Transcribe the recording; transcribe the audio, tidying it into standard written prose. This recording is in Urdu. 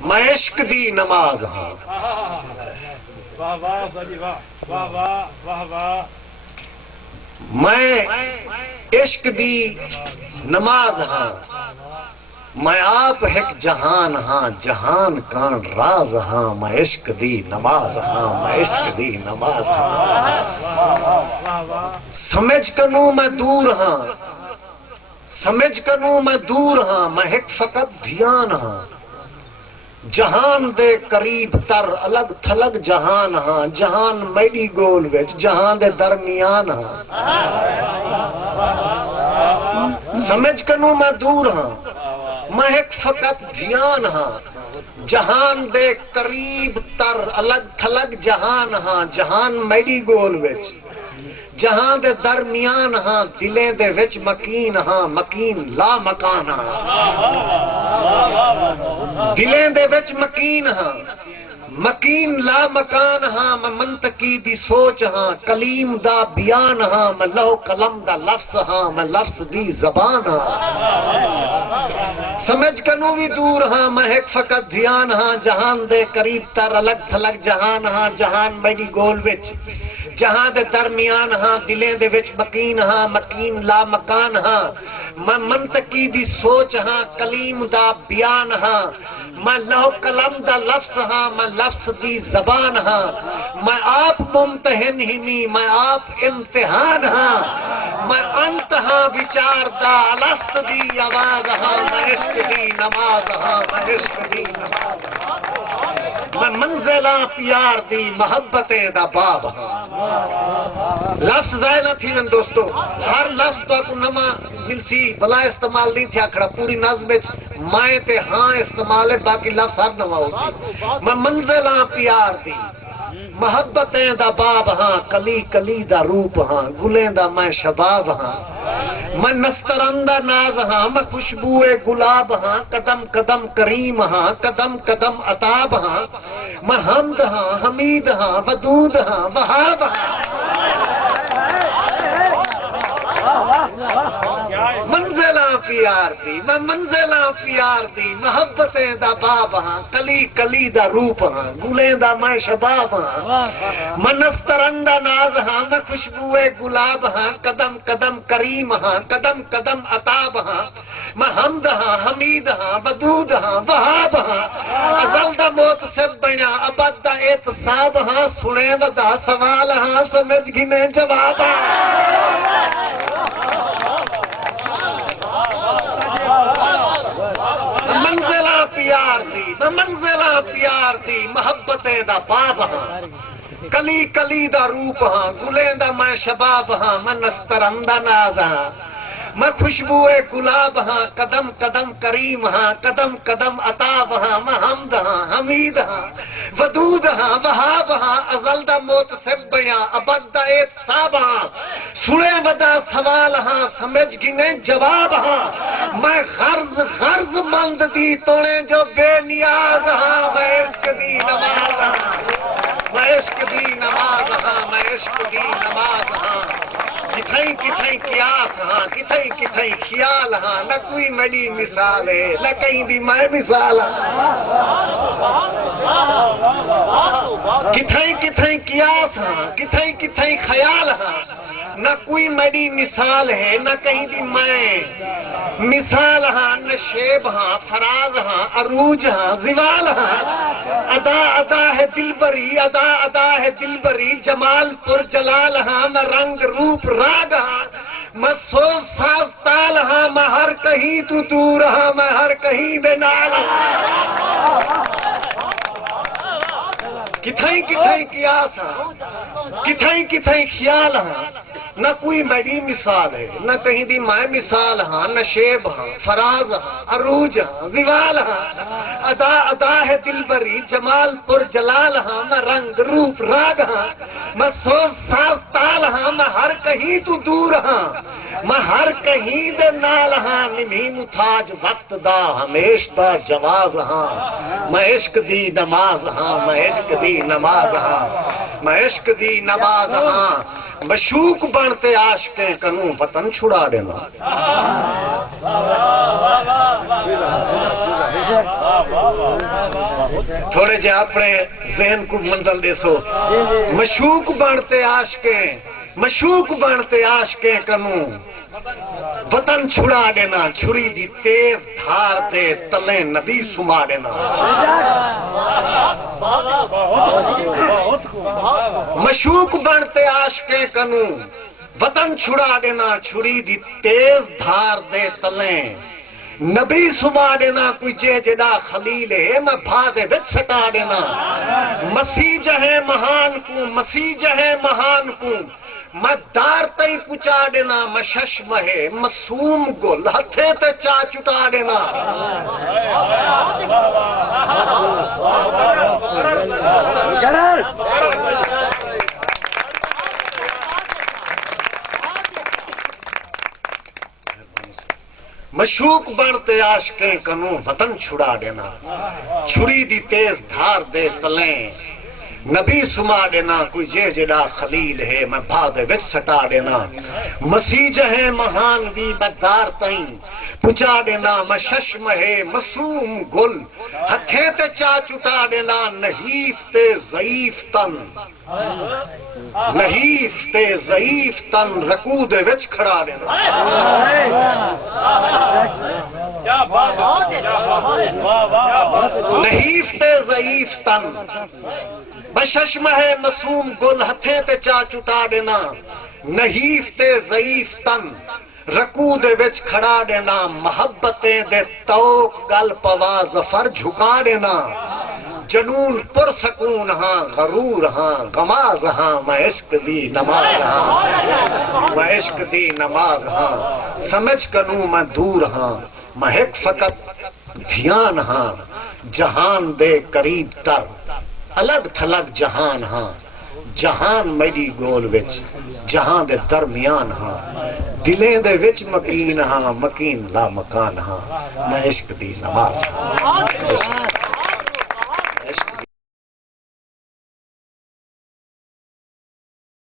میں عشق دی نماز ہاں واہ واہ بھائی واہ واہ واہ واہ واہ میں عشق دی نماز ہاں میں آپ ایک جہان ہاں جہان کان راز ہاں میں عشق دی نماز ہاں میں عشق دی نماز ہاں سمجھ کنوں میں دور ہاں سمجھ کنوں میں دور ہاں میں ایک فقط دھیان ہاں جہان دے قریب تر الگ تھلگ جہان ہاں جہان میری گول وچ جہان دے درمیان ہاں سمجھ کنوں میں دور ہاں میں ایک فقط دھیان ہاں جہان دے قریب تر الگ تھلگ جہان ہاں جہان میری گول وچ جہان دے درمیان ہاں دلیں دے وچ مکین ہاں مکین لا مکان ہاں دلیں دے وچ مکین ہاں مکین لا مکان ہاں میں منطقی دی سوچ ہاں کلیم دا بیان ہاں میں لوح قلم دا لفظ ہاں میں لفظ دی زبان ہاں سمجھ کنوں بھی دور ہاں میں ایک فقط دھیان ہاں جہان دے قریب تر الگ تھلگ جہان ہاں جہان میری گول وچ جہاں دے درمیان ہاں دلیں دے وچ مکین ہاں مکین لا مکان ہاں میں منطقی دی سوچ ہاں کلیم دا بیان ہاں میں لوح قلم دا لفظ ہاں میں لفظ دی زبان ہاں میں آپ ممتحن ہی نہیں میں آپ امتحان ہاں میں انت ہاں بچار دا الست دی آواز ہاں میں عشق دی نماز ہاں میں عشق دی نماز ہاں میں منزلاں پیار دی محبتیں دا باب ہاں لفظ ظاہر نہ تھی دوستو ہر لفظ تو کو نما ملسی بلا استعمال نہیں تھیا کھڑا پوری نظم وچ میں تے ہاں استعمال ہے باقی لفظ ہر نما ہو سی میں منزلاں پیار دی محبتیں دا باب ہاں کلی کلی دا روپ ہاں گلیں دا میں شباب ہاں میں نسترندہ ناز ہاں میں خوشبوئے گلاب ہاں قدم قدم کریم ہاں قدم قدم عطاب ہاں میں حمد ہاں حمید ہاں ودود ہاں وہاب ہاں منزلاں پیار دی میں منزلاں پیار دی محبتیں دا باب ہاں کلی کلی دا روپ ہاں گلیں دا میں شباب ہاں میں نسترندہ ناز ہاں میں خوشبوئے گلاب ہاں قدم قدم کریم ہاں قدم قدم عطاب ہاں میں حمد ہاں حمید ہاں ودود ہاں وہاب ہاں ازل دا موت سے بنا ابد دا احتساب ہاں سنے ودا سوال ہاں سمجھ گھنے جواب ہاں منزلاں پیار دی میں منزلاں پیار دی محبتیں دا باب ہاں کلی کلی دا روپ ہاں گلیں دا میں شباب ہاں میں نسترندہ ناز ہاں میں خوشبوئے گلاب ہاں قدم قدم کریم ہاں قدم قدم عطاب ہاں میں حمد ہاں حمید ہاں ودود ہاں وہاب ہاں ازل دا موت سے بیاں ابد دا احتساب ہاں سنے ودا سوال ہاں سمجھ گنے جواب ہاں میں غرض مند دی توڑے جو بے نیاز ہاں میں عشق دی نماز ہاں میں عشق دی نماز ہاں میں عشق دی نماز ہاں کتھیں کتھیں قیاس ہاں کتھیں کتھیں خیال ہاں نہ کوئی میری مثال ہے نہ کہیں بھی میں مثال ہاں کتھیں کتھیں قیاس ہاں کتھیں کتھیں خیال ہاں نہ کوئی میری مثال ہے نہ کہیں بھی میں مثال ہاں نشیب ہاں فراز ہاں عروج ہاں زوال ہاں ادا ادا ہے دلبری ادا ادا ہے دلبری جمال پر جلال ہاں میں رنگ روپ راگ ہاں میں سوز ساز تال ہاں میں ہر کہیں تو دور ہاں میں ہر کہیں بے نال ہاں کتھیں کتھیں قیاس ہاں کتھیں کتھیں خیال ہاں نہ کوئی میری مثال ہے نہ کہیں بھی میں مثال ہاں نہ شیب ہاں فراز ہاں عروج ہاں زوال ہاں ادا ادا ہے دلبری جمال پر جلال ہاں میں رنگ روپ راگ ہاں میں سوز ساز تال ہاں میں ہر کہیں تو دور ہاں میں ہر کہیں دے نال ہاں نمی متاج وقت دا ہمیش دا جواز ہاں میں عشق دی نماز ہاں میں عشق دی نماز ہاں میں عشق دی نماز ہاں مشوق بنتے عاشقیں کنوں وطن چھڑا دینا تھوڑے جے اپنے ذہن کو منزل دے سو مشوق بنتے عاشقیں کنوں وطن چھڑا دینا چھری دی تیز دھار دے تلے نبی سما دینا مشوق بنتے عاشقیں کنوں وطن چھڑا دینا چھری دی تیز دھار دے تلے نبی سما دینا کوئی جے جڑا خلیل ہے میں بھا دے وچ سٹا دینا مسیح جہے مہان کو میں دار تئی پچا دینا میں ششم ہے مسوم گل ہتھے تے چا چٹا دینا مشوق بنتے عاشقیں کنوں وطن چھڑا دینا چھری دی تیز دھار دے تلیں نبی سما دینا کوئی جے جڑا خلیل ہے میں بھاگ وچ سٹا دینا مسیح جہے مہان دی بدار تائیں پچا دینا میں ششم ہے مسوم گل ہتھے تے چا چٹا دینا نحیف تے ضعیف تن رکوع دے وچ کھڑا دینا نحیف تے ضعیف تن بششم ہے مسوم گل ہتھے تے چا چٹا دینا نحیف تے ضعیف تن رکوع دے وچ کھڑا دینا محبتیں دے توق گل پوا ظفر جھکا دینا جنون پر سکون ہاں غرور ہاں غماز ہاں میں عشق دی نماز ہاں سمجھ کنوں میں دور ہاں مہک فقط دھیان ہاں جہان دے قریب تر الگ تھلگ جہان ہاں جہان میری گول وچ جہان دے درمیان ہاں دلیں دے وچ مکین ہاں مکین لا مکان ہاں میں عشق دی نماز ہاں